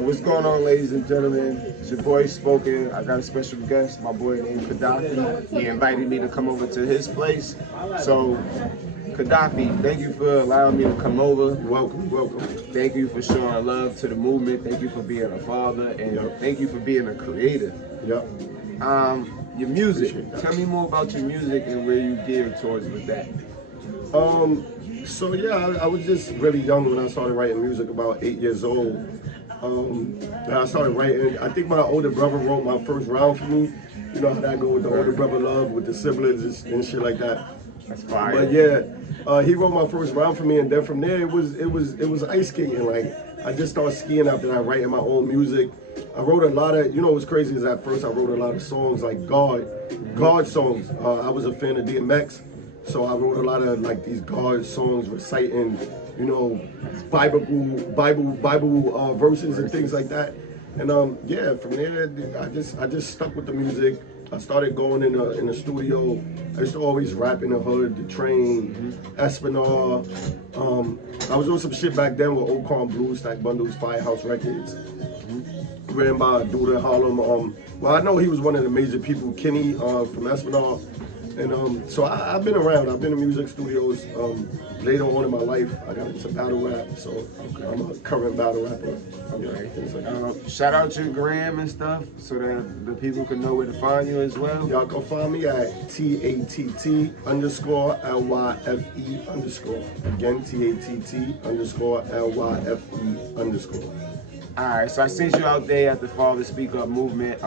And what's going on, ladies and gentlemen? It's your boy Spoken. I got a special guest, my boy named KADAPHI. He invited me to come over to his place. So, KADAPHI, thank you for allowing me to come over. Welcome, welcome. Thank you for showing love to the movement. Thank you for being a father, and thank you for being a creator. Yep. Your music. Tell me more about your music and where you geared towards with that. So yeah, I was just really young when I started writing music, about 8 years old. And I started writing. I think my older brother wrote my first round for me. You know how that go with the older brother love with the siblings and shit like that. That's fire. But yeah, he wrote my first round for me, and then from there it was ice skating. Like I just started skiing after I writing my own music. I wrote a lot of, you know what's crazy is at first I wrote a lot of songs like God songs. I was a fan of DMX, so I wrote a lot of like these God songs reciting, you know, Bible verses and things like that. And yeah, from there I just stuck with the music. I started going in the studio. I used to always rap in the hood, the train, Espinal. I was doing some shit back then with Old Calm Blues, Stack Bundles, Firehouse Records. Ran by a dude in Harlem. Well, I know he was one of the major people, Kenny from Espinal. And so I've been around. I've been in music studios. Later on in my life, I got into battle rap, so I'm a current battle rapper. Shout out your gram and stuff so that the people can know where to find you as well. Y'all can find me at TATT_LYFE_. Again, TATT_LYFE_. Alright, so I seen you out there at the Father Speak Up movement.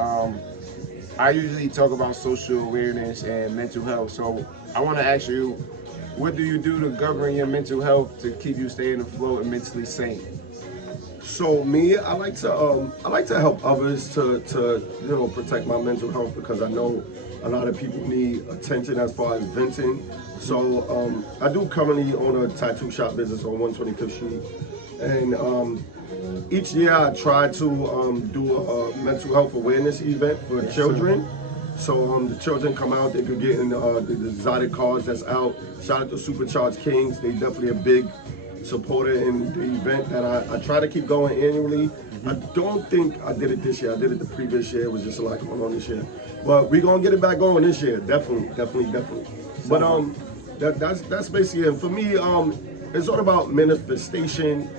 I usually talk about social awareness and mental health, so I want to ask you, what do you do to govern your mental health to keep you staying afloat and mentally sane? So me, I like to help others to you know, protect my mental health, because I know a lot of people need attention as far as venting. So I do currently own a tattoo shop business on 125th Street, and each year I try to do a mental health awareness event for children. So the children come out, they could get in the exotic cars that's out. Shout out to Supercharged Kings, they definitely a big supporter in the event that I try to keep going annually. I don't think I did it this year, I did it the previous year, it was just a lot going on this year. But we're gonna get it back going this year, definitely. But that's basically it. For me, it's all about manifestation,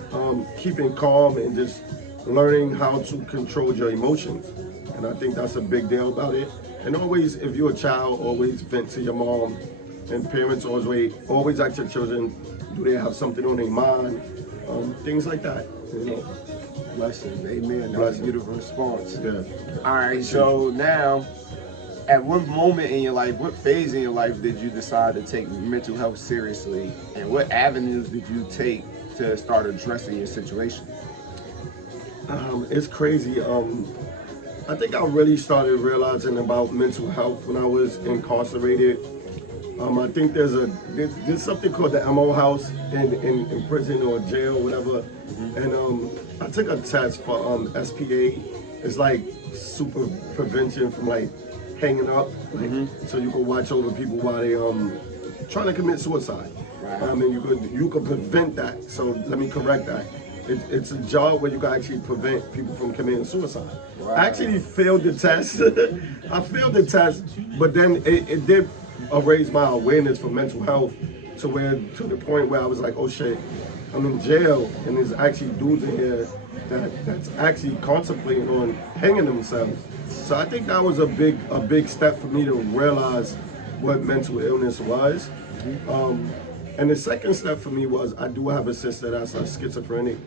keeping calm, and just learning how to control your emotions. And I think that's a big deal about it. And always, if you're a child, always vent to your mom. And parents always ask your children, do they have something on their mind? Things like that, you know. Blessings, amen. That's a beautiful response. Yeah. All right, so now, at what moment in your life, what phase in your life did you decide to take mental health seriously? And what avenues did you take to start addressing your situation? It's crazy. I think I really started realizing about mental health when I was incarcerated. I think there's something called the MO house in prison or jail, whatever. And I took a test for SPA. It's like super prevention from like hanging up, like, so you can watch over people while they trying to commit suicide. And you could prevent that. So let me correct that. It's a job where you can actually prevent people from committing suicide. Wow. I actually failed the test. I failed the test, but then it did raise my awareness for mental health to the point where I was like, oh shit, I'm in jail, and there's actually dudes in here that's actually contemplating on hanging themselves. So I think that was a big step for me to realize what mental illness was. And the second step for me was, I do have a sister that's schizophrenic.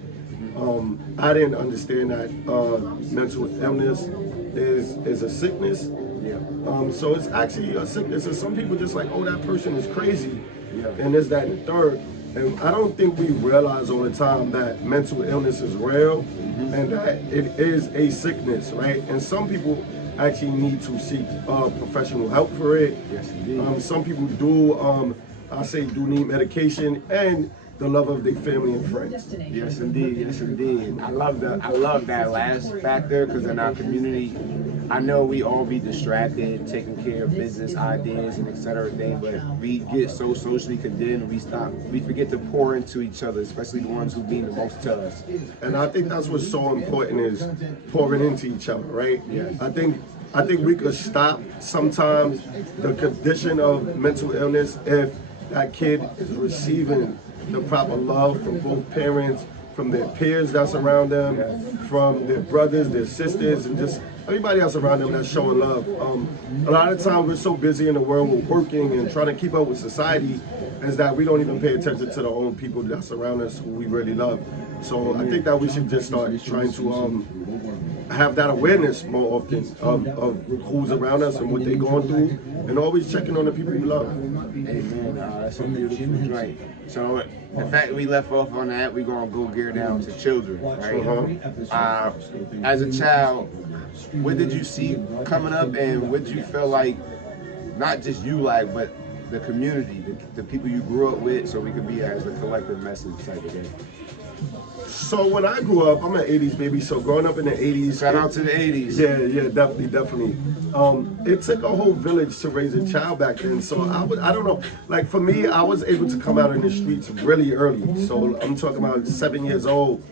I didn't understand that mental illness is a sickness. So it's actually a sickness. And some people just like, oh, that person is crazy. And this, that, and the third. And I don't think we realize all the time that mental illness is real and that it is a sickness, right? And some people actually need to seek professional help for it. Yes, indeed. Some people do, I say, do need medication, and the love of their family and friends. Yes, indeed. Yes, indeed. I love that last factor because in our community, I know we all be distracted, taking care of business ideas and et cetera thing, but we get so socially condemned, we forget to pour into each other, especially the ones who mean the most to us. And I think that's what's so important is pouring into each other, right? Yes. I think we could stop sometimes the condition of mental illness if that kid is receiving the proper love from both parents, from their peers that's around them, from their brothers, their sisters, and just everybody else around them that's showing love. A lot of times we're so busy in the world with working and trying to keep up with society is that we don't even pay attention to the own people that surround us who we really love. So I think that we should just start trying to have that awareness more often of who's around us and what they're going through, and always checking on the people you love. Amen. That's a beautiful joint. So the fact that we left off on that, we're gonna go gear down to children, right? As a child, what did you see coming up, and what did you feel like, not just you like, but the community, the people you grew up with, so we could be as a collective message type of thing? So when I grew up, I'm an 80s baby, so growing up in the 80s. Shout out to the 80s. Yeah, definitely. It took a whole village to raise a child back then. So I don't know, like for me, I was able to come out in the streets really early. So I'm talking about 7 years old.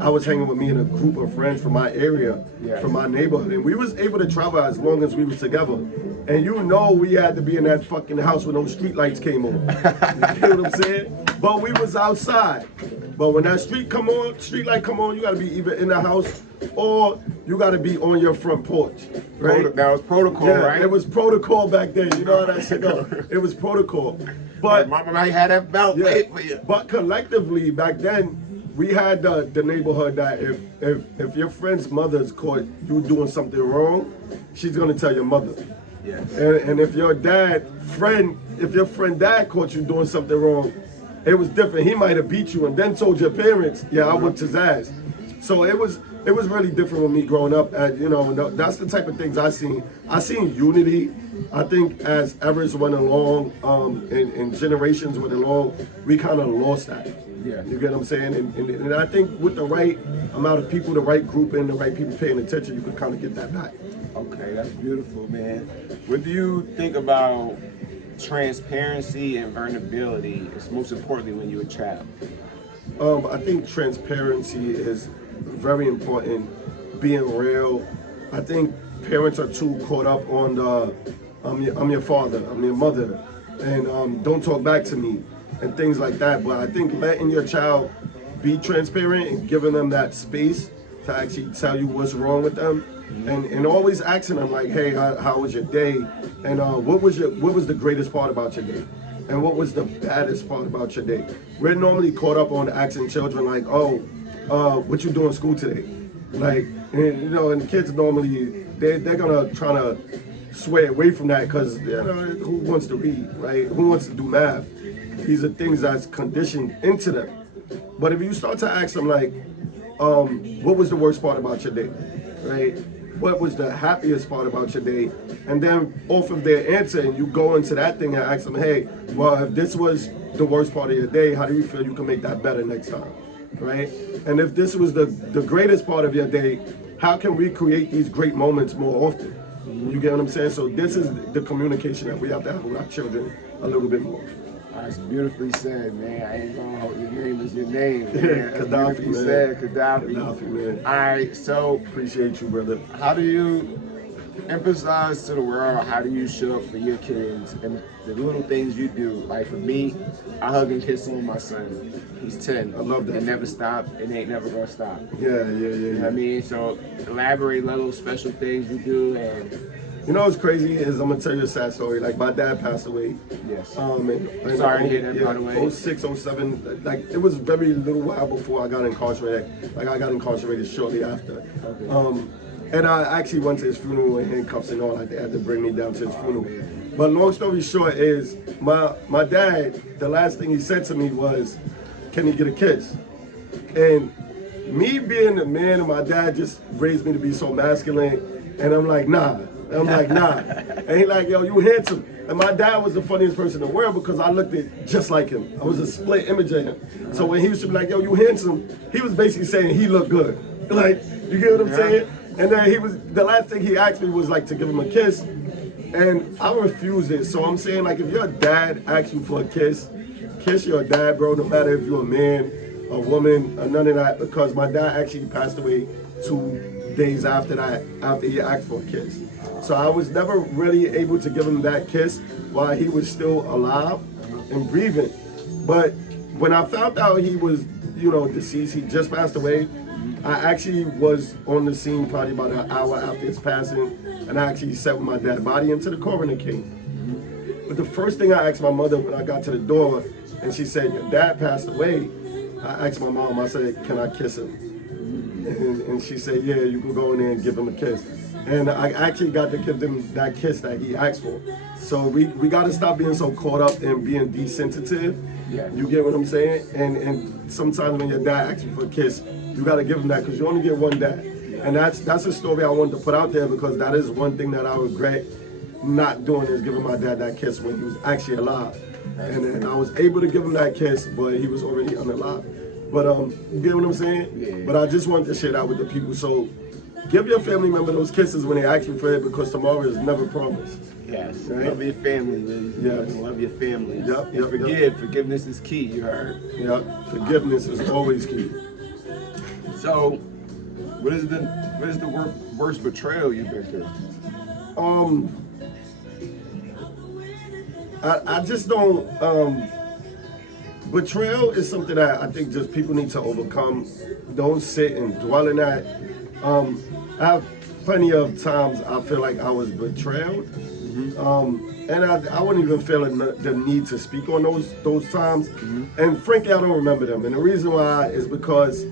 I was hanging with me and a group of friends from my area, from my neighborhood, and we was able to travel as long as we was together. And you know we had to be in that fucking house when those street lights came on. You get what I'm saying? But we was outside. But when that street light come on, you gotta be either in the house or you gotta be on your front porch. Right? That was protocol, right? It was protocol back then. You know how that shit go. It was protocol. But Mama might have that belt wait for you. But collectively back then, we had the neighborhood that if your friend's mother's caught you doing something wrong, she's gonna tell your mother. Yes. And if your friend dad caught you doing something wrong, it was different. He might have beat you and then told your parents, yeah, I whooped his ass. So it was really different with me growing up. You know, that's the type of things I seen. I seen unity. I think as eras went along, and generations went along, we kind of lost that. Yeah. You get what I'm saying? And I think with the right amount of people, the right group, and the right people paying attention, you can kind of get that back. Okay, that's beautiful, man. What do you think about transparency and vulnerability, is most importantly when you're a child? I think transparency is very important. Being real. I think parents are too caught up on the I'm your father, I'm your mother, and don't talk back to me and things like that. But I think letting your child be transparent and giving them that space to actually tell you what's wrong with them, and always asking them like, hey, how was your day, and what was the greatest part about your day, and what was the baddest part about your day. We're normally caught up on asking children like, oh, what you doing in school today, like, and, you know, and kids normally they're gonna try to sway away from that because, you know, who wants to read, right? Who wants to do math? These are things that's conditioned into them. But if you start to ask them like, what was the worst part about your day, right? What was the happiest part about your day? And then off of their answer, and you go into that thing and ask them, hey, well, if this was the worst part of your day, how do you feel you can make that better next time, right? And if this was the greatest part of your day, how can we create these great moments more often? You get what I'm saying? So this is the communication that we have to have with our children a little bit more. That's beautifully said, man. I ain't gonna hold your name is your name, man. KADAPHI, man. Said, KADAPHI. KADAPHI, man. All right, so Appreciate you, brother. how do you emphasize to the world, how do you show up for your kids and the little things you do? Like for me, I hug and kiss on my son. He's 10. I love that. It never stopped. It ain't never gonna stop. Yeah. You know what I mean? So elaborate little special things you do. And you know what's crazy is I'm gonna tell you a sad story. Like my dad passed away. yes. And Sorry to hear that, by the way. 06, 07, like it was very little while before I got incarcerated. Like I got incarcerated shortly after. Okay. And I actually went to his funeral in handcuffs and all. Like they had to bring me down to his funeral. But long story short is my dad, the last thing he said to me was, "Can he get a kiss?" And me being a man and my dad just raised me to be so masculine, and I'm like, nah. And I'm like, nah. And he like, yo, you handsome. And my dad was the funniest person in the world because I looked at just like him. I was a split image of him. So when he used to be like, yo, you handsome, he was basically saying he looked good. Like, you get what I'm saying? And then the last thing he asked me was like to give him a kiss. And I refused it. So I'm saying, like, if your dad asks you for a kiss your dad, bro, no matter if you're a man, a woman, or none of that, because my dad actually passed away 2 days after that, after he asked for a kiss. So I was never really able to give him that kiss while he was still alive and breathing. But when I found out he was, deceased, he just passed away, I actually was on the scene probably about an hour after his passing, and I actually sat with my dad's body until the coroner came. But the first thing I asked my mother when I got to the door, and she said, your dad passed away, I asked my mom, I said, can I kiss him? And she said, yeah, you can go in there and give him a kiss. And I actually got to give him that kiss that he asked for. So we got to stop being so caught up in being desensitive. Yeah. You get what I'm saying? And sometimes when your dad asks you for a kiss, you got to give him that because you only get one dad. And that's a story I wanted to put out there because that is one thing that I regret not doing is giving my dad that kiss when he was actually alive. And I was able to give him that kiss, but he was already unalive. But you get what I'm saying? Yeah. But I just wanted to share that with the people. So give your family member those kisses when they ask you for it because tomorrow is never promised. Yes. Right? Love your family, ladies. Yes. Love your family. Yep. And forgive. Forgiveness is key, you heard? Yep. Forgiveness is always key. So, what is the worst betrayal you've been through? I just don't. Betrayal is something that I think just people need to overcome. Don't sit and dwell in that. I have plenty of times I feel like I was betrayed, and I wouldn't even feel the need to speak on those times. And frankly, I don't remember them. And the reason why is because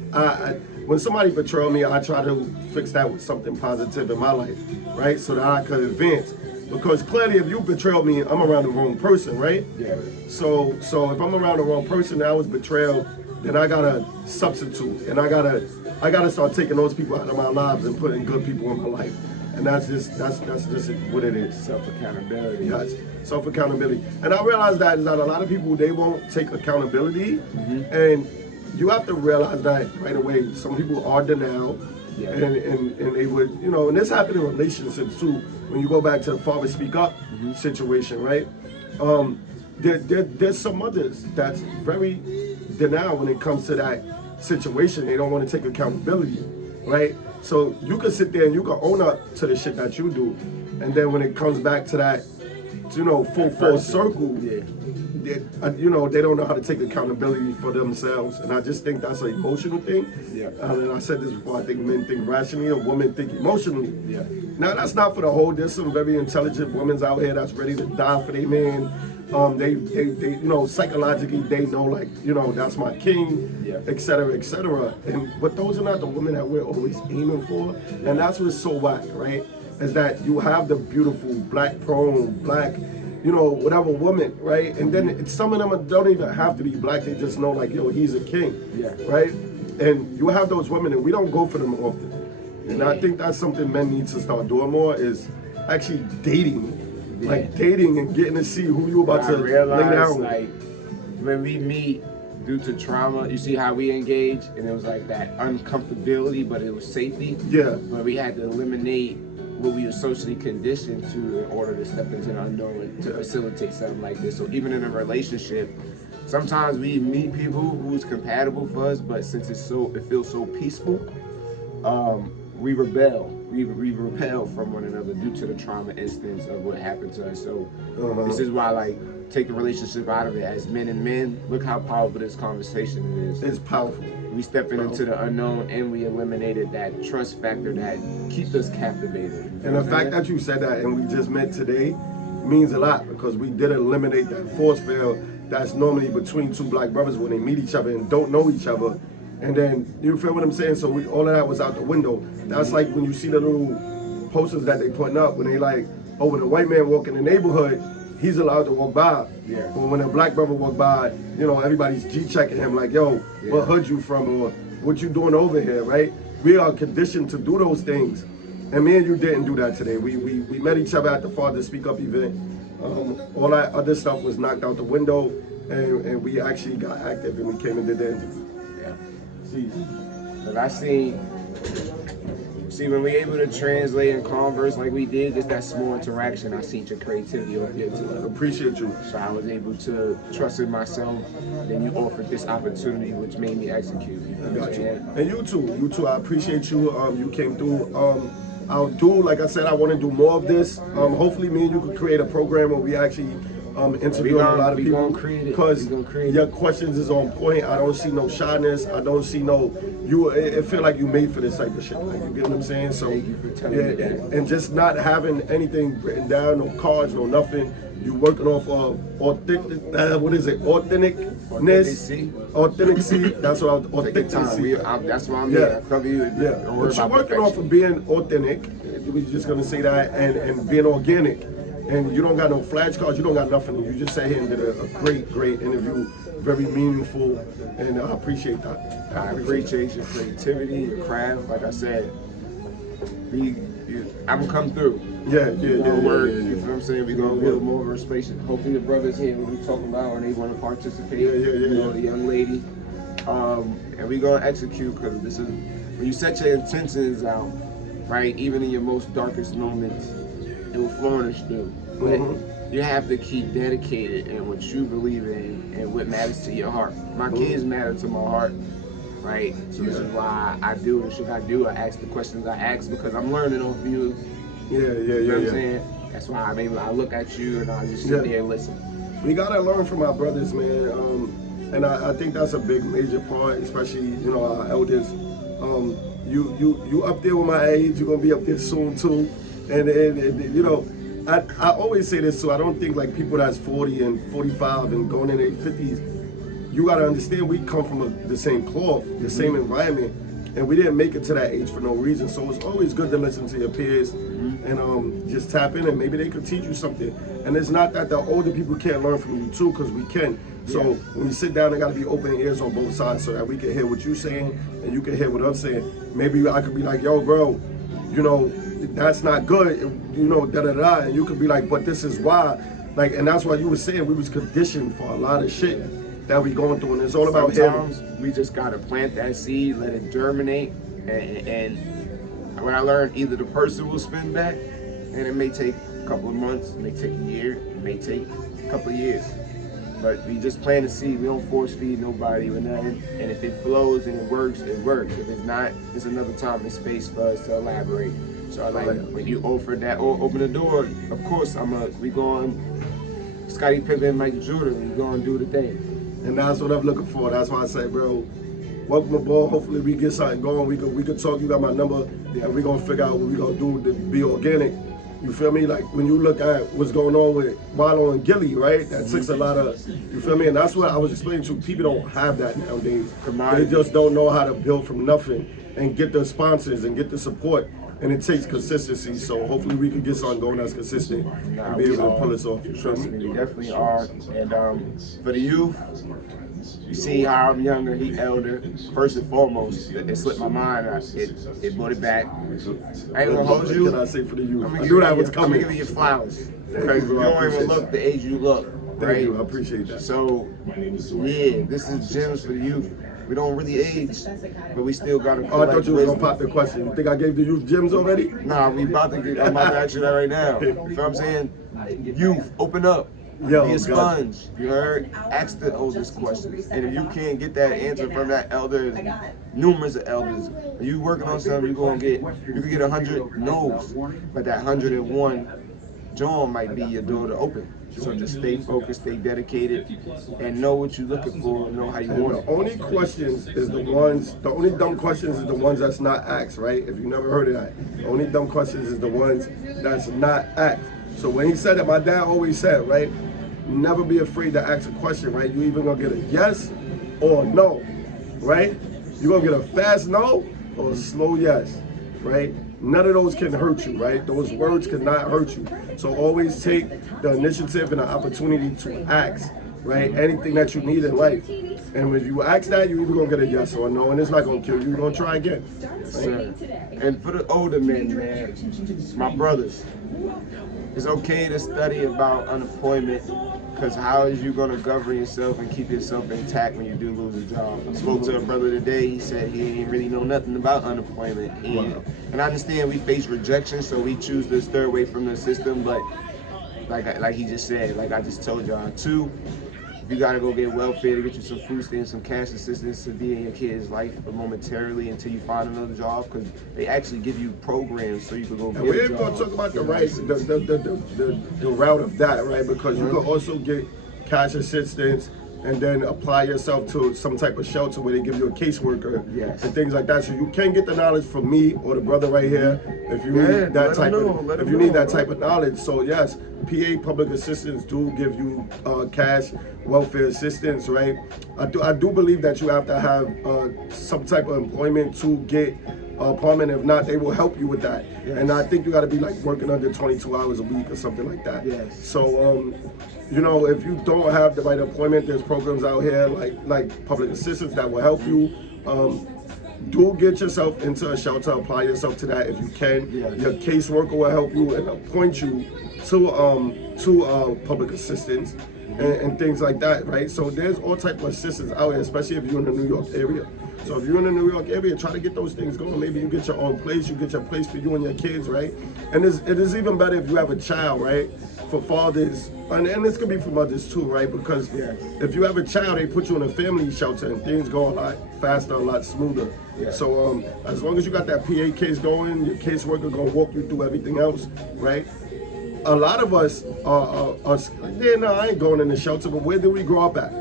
when somebody betrayed me, I try to fix that with something positive in my life, right? So that I could advance. Because clearly, if you betrayed me, I'm around the wrong person, right? Yeah. So if I'm around the wrong person, that I was betrayed, then I gotta substitute, and I gotta start taking those people out of my lives and putting good people in my life. And that's just what it is. Self-accountability. Yes, self-accountability. And I realize that a lot of people, they won't take accountability, and you have to realize that right away. Some people are denial. Yeah. And they would, and this happened in relationships too. When you go back to the father speak up situation, right? There's some mothers that's very denial when it comes to that situation. They don't want to take accountability, right? So you can sit there and you can own up to the shit that you do, and then when it comes back to that, full circle, they don't know how to take accountability for themselves. And I just think that's an emotional thing. Yeah. And I said this before, I think men think rationally and women think emotionally. Yeah. Now that's not for the whole. There's some very intelligent women out here that's ready to die for their man. They psychologically they know, like, that's my king, et cetera, et cetera. But those are not the women that we're always aiming for. And that's what's so whack, right? Is that you have the beautiful black whatever woman, right? And then some of them don't even have to be black. They just know, like, he's a king, right? And you have those women, and we don't go for them often. And I think that's something men need to start doing more, is actually dating. Like dating and getting to see who you about to lay down with. Like, when we meet due to trauma, you see how we engage, and it was like that uncomfortability, but it was safety. Yeah. But we had to eliminate what we were socially conditioned to in order to step into the unknown to facilitate something like this. So even in a relationship, sometimes we meet people who's compatible for us, but since it feels so peaceful, we rebel. We repel from one another due to the trauma instance of what happened to us. So this is why, like, take the relationship out of it. As men and men, look how powerful this conversation is. It's powerful. We stepping into the unknown, and we eliminated that trust factor that keeps us captivated. And the fact that you said that and we just met today means a lot, because we did eliminate that force field that's normally between two black brothers when they meet each other and don't know each other. And then, you feel what I'm saying? So all of that was out the window. That's like when you see the little posters that they putting up when they like, oh, when a white man walk in the neighborhood, he's allowed to walk by. Yeah. But when a black brother walk by, everybody's G-checking him like, yo, what hood you from, or what you doing over here, right? We are conditioned to do those things. And me and you didn't do that today. We met each other at the Father Speak Up event. All that other stuff was knocked out the window, and we actually got active and we came and did the interview. Yeah. See, But I see when we able to translate and converse like we did, just that small interaction, I seen your creativity over here too. appreciate you. So I was able to trust in myself. Then you offered this opportunity, which made me execute. You know what I'm saying? And you too. I appreciate you. You came through. I'll do, like I said, I want to do more of this. Hopefully, me and you could create a program where we actually interview a lot of people, because your questions is on point. I don't see no shyness. I don't see no it feel like you made for this type of shit. Like, you get what I'm saying? So Thank you for telling me that. and just not having anything written down, no cards, no nothing. You working off of authenticness. Authenticity. That's what authenticity. That's why I'm here. I cover you. Yeah, but you're working off of being authentic. We're just gonna say that, and being organic. And you don't got no flashcards. You don't got nothing. You just sat here and did a great interview. Very meaningful, and I appreciate that. I appreciate your creativity, your craft. Like I said, I'm gonna come through. Yeah. You feel what I'm saying? We're gonna build more of a space. Hopefully the brothers here, what we talking about, and they want to participate. You know, the young lady. And we're gonna execute, because this is when you set your intentions out, right? Even in your most darkest moments, it will flourish through. But you have to keep dedicated in what you believe in and what matters to your heart. My kids matter to my heart, right? So this is why I do the shit I do. I ask the questions I ask, because I'm learning off you. You know what I'm saying? That's why I look at you and I just sit there and listen. We gotta learn from our brothers, man. And I think that's a big major part, especially, our elders. You up there with my age, you're gonna be up there soon too. And I always say this too. I don't think like people that's 40 and 45 and going in their 50s, you gotta understand we come from the same cloth, the same environment, and we didn't make it to that age for no reason. So it's always good to listen to your peers and just tap in, and maybe they could teach you something. And it's not that the older people can't learn from you too, because we can. So when we sit down, there gotta be open ears on both sides, so that we can hear what you're saying and you can hear what I'm saying. Maybe I could be like, yo, bro, that's not good, and you could be like, but this is why, and that's why you were saying we was conditioned for a lot of shit that we going through, and it's all about sometimes we just gotta plant that seed, let it germinate, and when I learned, either the person will spin back, and it may take a couple of months, it may take a year, it may take a couple of years, but we just plant a seed. We don't force feed nobody or nothing, and if it flows and it works, it works. If it's not, there's another time and space for us to elaborate. So when you offer that or open the door, of course we going Scottie Pippen, Mike Jordan, we going to do the thing. And that's what I'm looking for. That's why I say, bro, welcome aboard. Hopefully we get something going. We could talk. You got my number, and we gonna figure out what we gonna do to be organic. You feel me? Like when you look at what's going on with Wallow and Gilly, right? That takes a lot of, you feel me? And that's what I was explaining to. People don't have that nowadays. They just don't know how to build from nothing and get the sponsors and get the support. And it takes consistency, so hopefully we can get something going that's consistent and be able to pull us off. Trust me, we definitely are. And for the youth, you see how I'm younger, he elder. First and foremost, it slipped my mind. It brought it back. I ain't gonna hold you. What can I say for the youth? I knew that was coming. I'm gonna give you your flowers. Because you don't even look the age you look. Right? Thank you, I appreciate that. So, yeah, this is gems for the youth. We don't really age, but we still got to collect. Oh, I thought you were wisdom. going to pop the question. You think I gave the youth gems already? Nah, I'm about to ask you that right now. You know what I'm saying? Youth, open up. Be a sponge. You heard? Ask the oldest questions. And if you can't get that answer from that elder, numerous of elders, when you working on something, you can get 100 no's, but that 101 John might be your door to open. So just stay focused, stay dedicated, and know what you're looking for, and know how you want it. The only questions is the only dumb questions is the ones that's not asked, right? If you never heard of that. The only dumb questions is the ones that's not asked. So when he said that, my dad always said, right? Never be afraid to ask a question, right? You either gonna get a yes or no, right? You're gonna get a fast no or a slow yes, right? None of those can hurt you, right? Those words cannot hurt you. So always take the initiative and the opportunity to ask right? Anything that you need in life. And when you ask that, you're either gonna get a yes or a no, and it's not gonna kill you. You're gonna try again. Right? And for the older men, man, my brothers, it's okay to study about unemployment, because how is you going to govern yourself and keep yourself intact when you do lose a job? I spoke to a brother today. He said he didn't really know nothing about unemployment. And I understand we face rejection, so we choose to stir away from the system. But like he just said, like I just told y'all, too, you got to go get welfare to get you some food stamps, some cash assistance to be in your kid's life momentarily until you find another job, because they actually give you programs so you can go get a job. We ain't gonna talk about the rights, the route of that, right? Because you can also get cash assistance and then apply yourself to some type of shelter where they give you a caseworker and things like that. So you can get the knowledge from me or the brother right here if you need that type of knowledge. So yes, PA public assistance do give you cash welfare assistance, right? I do believe that you have to have some type of employment to get apartment. If not, they will help you with that. And I think you got to be like working under 22 hours a week or something like that. So you know, if you don't have the right employment, there's programs out here like public assistance that will help you. Do get yourself into a shelter, apply yourself to that if you can. Your caseworker will help you and appoint you to public assistance and things like that, right? So there's all type of assistance out here, especially if you're in the New York area. So if you're in the New York area, try to get those things going. Maybe you get your own place, you get your place for you and your kids, right? And it is even better if you have a child, right? For fathers, and this could be for mothers too, right? Because if you have a child, they put you in a family shelter and things go a lot faster, a lot smoother. So as long as you got that PA case going, your caseworker gonna walk you through everything else, right? A lot of us are I ain't going in the shelter, but where did we grow up at?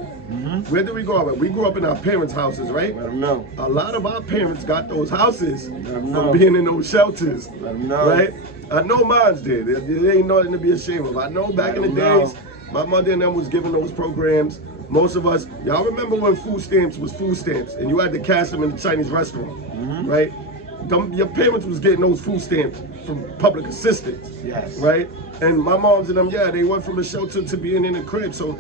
Where did we grow up at? We grew up in our parents' houses, right? Let them know. A lot of our parents got those houses from being in those shelters, right? I know mine did. It ain't nothing to be ashamed of. I know back in the days, my mother and them was giving those programs. Most of us, y'all remember when food stamps was food stamps and you had to cash them in the Chinese restaurant, right? Your parents was getting those food stamps from public assistance, right? And my moms and them, they went from a shelter to being in a crib. So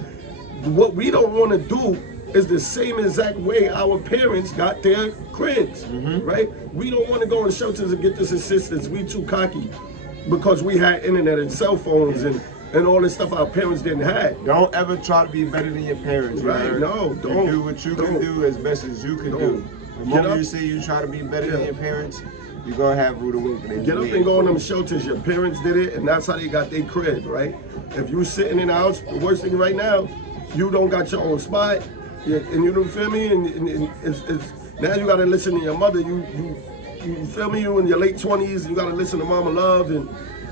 what we don't want to do is the same exact way our parents got their cribs, right? We don't want to go in shelters and get this assistance. We too cocky because we had internet and cell phones and all this stuff our parents didn't have. Don't ever try to be better than your parents, right? No, don't. You do what you can do as best as you can do. The moment you say you try to be better than your parents, you're going to have rude awakening. Get up and go in them shelters. Your parents did it, and that's how they got their crib, right? If you sitting in the house, the worst thing right now, you don't got your own spot, and you don't feel me, and it's now you got to listen to your mother. You feel me? You in your late 20s, you got to listen to Mama Love, and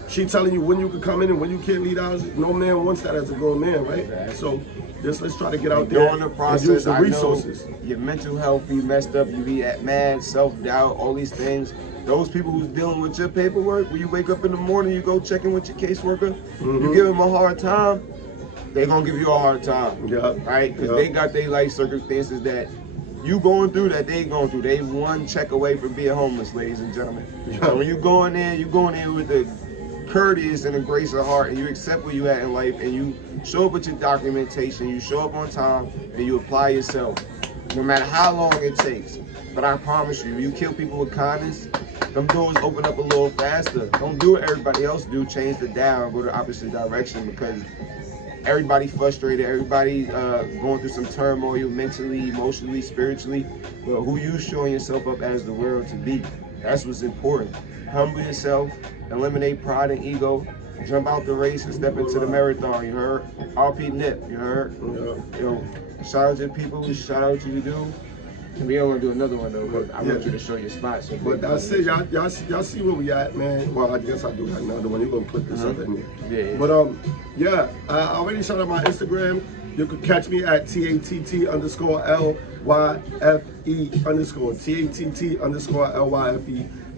she telling you when you can come in and when you can't leave the house. No man wants that as a grown man, right? Exactly. So let's try to get out there during the process, and use the resources. Your mental health be messed up, you be at mad, self-doubt, all these things. Those people who's dealing with your paperwork, when you wake up in the morning, you go check in with your caseworker, you give them a hard time, they're going to give you a hard time, right? Because they got their life circumstances that you going through that they going through. They one check away from being homeless, ladies and gentlemen. So when you go in there with the courteous and a grace of heart, and you accept where you at in life, and you show up with your documentation, you show up on time, and you apply yourself, no matter how long it takes. But I promise you, you kill people with kindness, them doors open up a little faster. Don't do what everybody else do, change the dial, go the opposite direction, because everybody frustrated, everybody going through some turmoil mentally, emotionally, spiritually. But who you showing yourself up as the world to be? That's what's important. Humble yourself, eliminate pride and ego, jump out the race and step into the marathon, you heard? RP Nip, you heard? Yo, shout out to the people, shout out to you, dude. And we don't want to do another one though, because I want you to show your spot. So but that's it, y'all see where we at, man. Well, I guess I do got another one. You're going to put this up in there. But I already showed up my Instagram. You could catch me at TATT_LYFE_.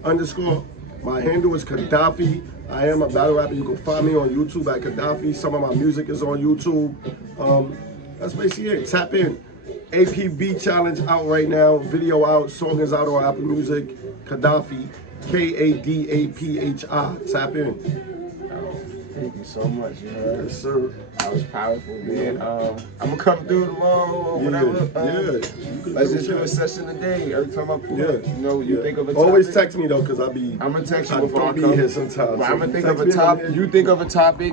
TATT_LYFE_. My handle is KADAPHI. I am a battle rapper. You can find me on YouTube at KADAPHI. Some of my music is on YouTube. That's basically it. Tap in. APB challenge out right now. Video out. Song is out on Apple Music. KADAPHI. KADAPHI. Tap in. Thank you so much. You know, Yes, sir. that was powerful, man. I'm gonna come through tomorrow or Yeah, whatever. yeah. Let's just do a session a day. Every time I pull up, you know, you think of a topic. Always text me though, cause I I'm gonna text you I before I don't be come. here sometimes. But So I'm gonna think text of a me, I'm topic. here. You think of a topic.